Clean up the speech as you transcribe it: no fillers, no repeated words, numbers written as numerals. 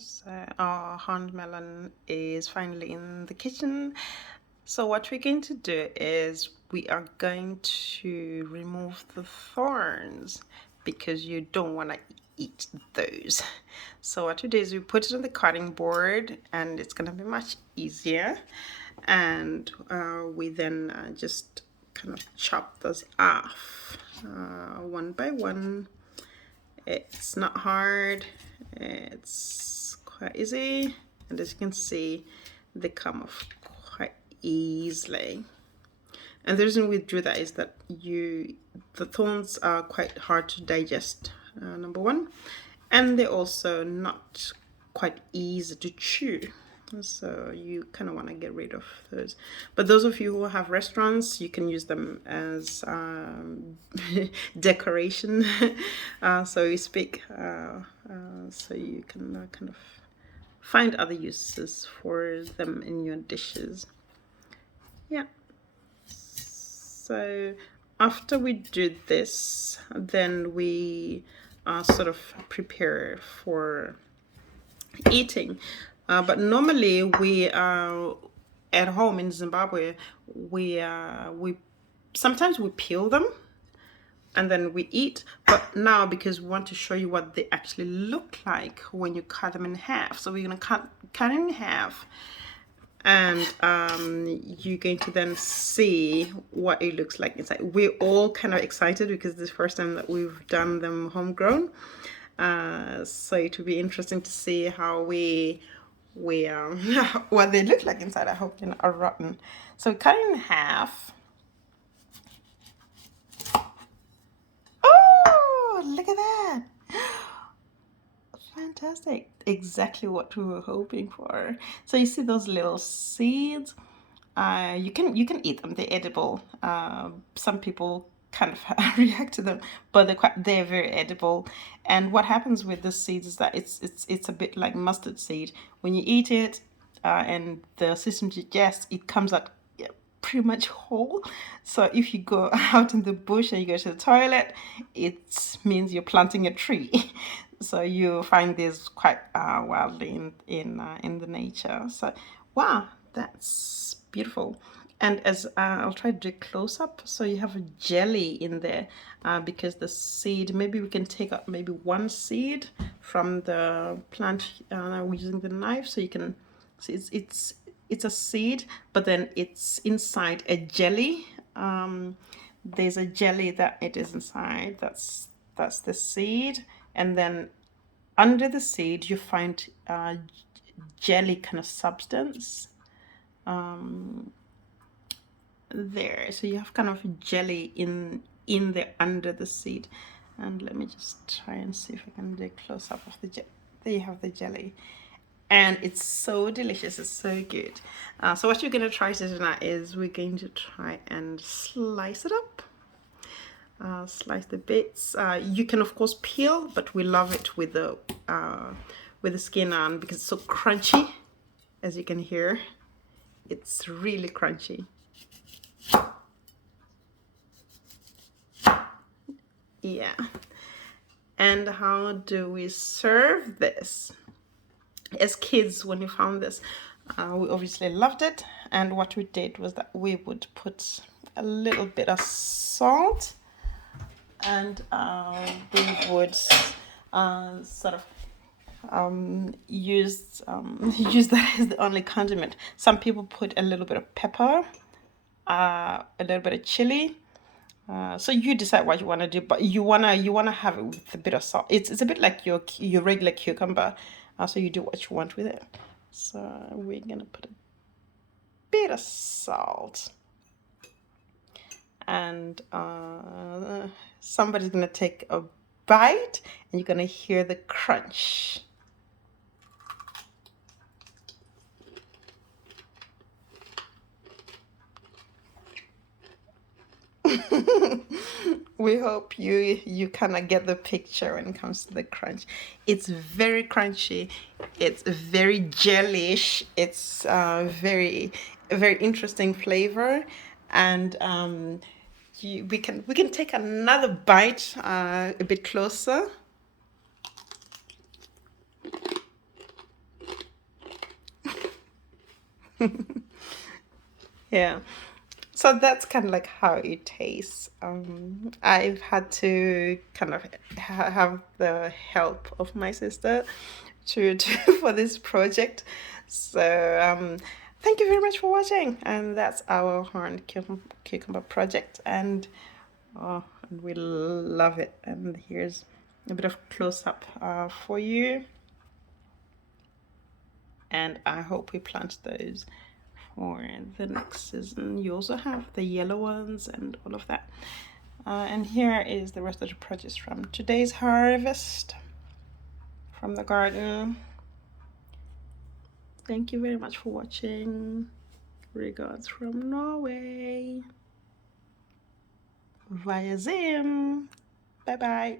So our hand melon is finally in the kitchen. So what we're going to do is we are going to remove the thorns because you don't want to eat those. So what we do is we put it on the cutting board and it's going to be much easier. And we then just kind of chop those off one by one. It's not hard, it's quite easy, and as you can see, they come off quite easily. And the reason we do that is that the thorns are quite hard to digest, number one, and they're also not quite easy to chew. So you kind of want to get rid of those. But those of you who have restaurants, you can use them as decoration, so you speak. So you can kind of find other uses for them in your dishes. Yeah. So after we do this, then we sort of prepare for eating. But normally we at home in Zimbabwe, we sometimes we peel them and then we eat. But now, because we want to show you what they actually look like when you cut them in half, so we're gonna cut it in half, and you're going to then see what it looks like inside. We're all kind of excited because this is the first time that we've done them homegrown. So it will be interesting to see how we what they look like inside. I hope they're not rotten. So cut it in half. Oh, look at that! Fantastic! Exactly what we were hoping for. So you see those little seeds. You can eat them. They're edible. Some people kind of react to them, but they're very edible. And what happens with the seeds is that it's a bit like mustard seed. When you eat it, and the system digests, it comes out pretty much whole. So if you go out in the bush and you go to the toilet, it means you're planting a tree. So you find this quite wildly in the nature. So wow, that's beautiful. And as I'll try to do a close up, so you have a jelly in there, because the seed, maybe we can take out maybe one seed from the plant using the knife, so you can see it's a seed, but then it's inside a jelly. There's a jelly that it is inside. That's the seed, and then under the seed you find jelly kind of substance there. So you have kind of jelly in there under the seed. And let me just try and see if I can do a close up of the jelly. There you have the jelly. And it's so delicious, it's so good. So what you're going to try to do now is we're going to try and slice it up. Slice the bits. You can of course peel, but we love it with the skin on because it's so crunchy. As you can hear, it's really crunchy. Yeah. And how do we serve this? As kids, when we found this, we obviously loved it, and what we did was that we would put a little bit of salt, and we would sort of use that as the only condiment. Some people put a little bit of pepper, a little bit of chili. So you decide what you want to do, but you wanna have it with a bit of salt. It's a bit like your regular cucumber. So you do what you want with it. So we're gonna put a bit of salt, and somebody's gonna take a bite, and you're gonna hear the crunch. We hope you kind of get the picture when it comes to the crunch. It's very crunchy. It's very gelish. It's very interesting flavor, and we can take another bite a bit closer. Yeah. So that's kind of like how it tastes. I've had to kind of have the help of my sister to for this project. So thank you very much for watching, and that's our horned cucumber project, and oh, and we love it. And here's a bit of close up for you, and I hope we plant those for the next season. You also have the yellow ones and all of that. And here is the rest of the produce from today's harvest from the garden. Thank you very much for watching. Regards from Norway via Zoom. Bye bye.